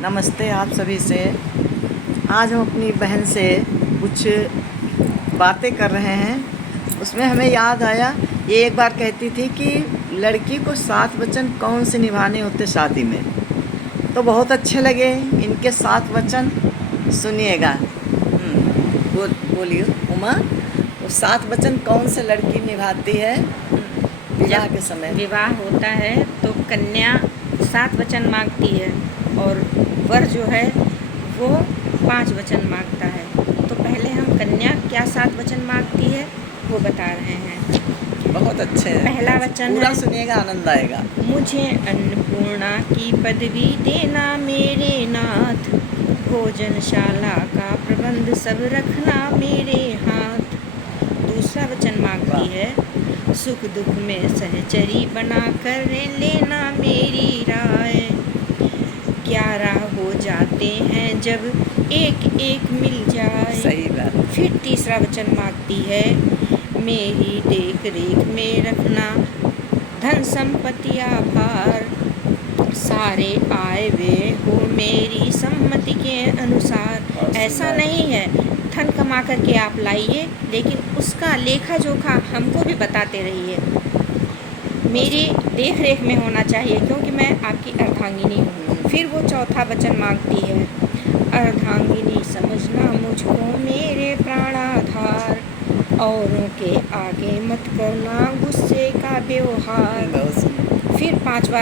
नमस्ते आप सभी से। आज हम अपनी बहन से कुछ बातें कर रहे हैं। उसमें हमें याद आया, ये एक बार कहती थी कि लड़की को 7 वचन कौन से निभाने होते शादी में। तो बहुत अच्छे लगे इनके 7 वचन, सुनिएगा। बोलिए उमा, वो 7 वचन कौन से लड़की निभाती है विवाह के समय? विवाह होता है तो कन्या 7 वचन मांगती है और वर जो है वो 5 वचन मांगता है। तो पहले हम कन्या क्या 7 वचन मांगती है वो बता रहे हैं। बहुत अच्छे हैं। पहला वचन पूरा है, सुनिएगा, आनंद आएगा। मुझे अन्नपूर्णा की पदवी देना मेरे नाथ, भोजनशाला का प्रबंध सब रखना मेरे हाथ। दूसरा वचन मांगती है, सुख दुख में सहचरी बना कर लेना मेरी राय। 11 हो जाते हैं जब एक एक मिल जाए। सही बात। फिर तीसरा वचन मांगती है, मेरी देख रेख में रखना धन संपत्ति आभार, सारे आए वे हो मेरी सम्मति के अनुसार। ऐसा नहीं है धन कमा करके आप लाइए, लेकिन उसका लेखा जोखा हमको भी बताते रहिए। मेरी देख रेख में होना चाहिए क्योंकि मैं आपकी अर्धांगिनी हूँ। फिर वो चौथा वचन मांगती है, अर्धांगिनी समझना मुझको मेरे प्राणाधार, औरों के आगे मत करना गुस्से का व्यवहार। फिर पांचवा,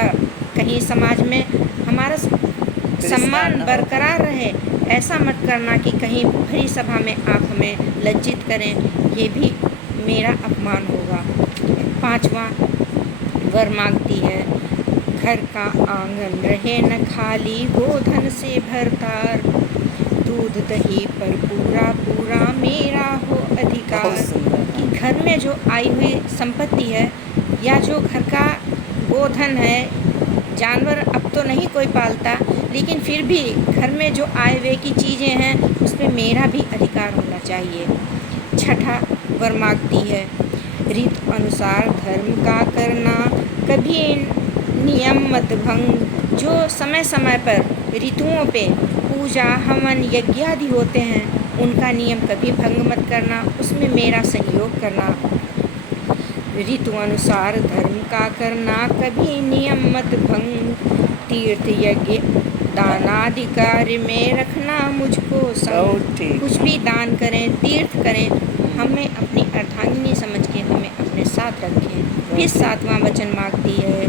कहीं समाज में हमारा सम्मान बरकरार रहे, ऐसा मत करना कि कहीं भरी सभा में आप हमें लज्जित करें, ये भी मेरा अपमान होगा। पांचवा वर मांगती है, घर का आंगन रहे न खाली हो धन से भरतार, दूध दही पर पूरा पूरा मेरा हो अधिकार। कि घर में जो आई हुई संपत्ति है या जो घर का गोधन है, जानवर अब तो नहीं कोई पालता, लेकिन फिर भी घर में जो आए हुए की चीज़ें हैं उस पर मेरा भी अधिकार होना चाहिए। छठा वर मांगती है, रीत अनुसार धर्म का करना कभी नियम मत भंग, जो समय समय पर ऋतुओं पे पूजा हवन यज्ञ आदि होते हैं उनका नियम कभी भंग मत करना, उसमें मेरा सहयोग करना। ऋतु अनुसार धर्म का करना कभी नियम मत भंग, तीर्थ यज्ञ दानादि कार्य में रखना मुझको संग। कुछ भी दान करें, तीर्थ करें, हमें अपनी अर्धांगिनी समझ के हमें अपने साथ रखें। फिर सातवां वचन मांगती है,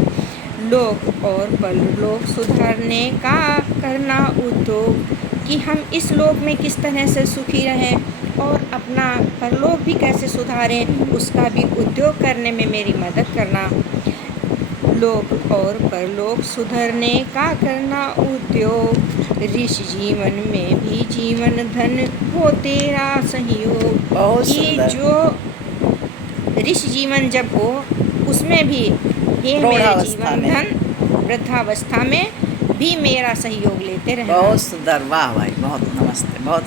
लोक और परलोक सुधारने का करना उद्योग, कि हम इस लोक में किस तरह से सुखी रहें और अपना परलोक भी कैसे सुधारें, उसका भी उद्योग करने में मेरी मदद करना। लोक और परलोक सुधरने का करना उद्योग, ऋषि जीवन में भी जीवन धन हो तेरा सहयोग। ये जो ऋषि जीवन जब हो उसमें भी ये मेरे जीवन धन वृद्धावस्था में भी मेरा सहयोग लेते रहना। बहुत सुंदर, वाह भाई, बहुत नमस्ते, बहुत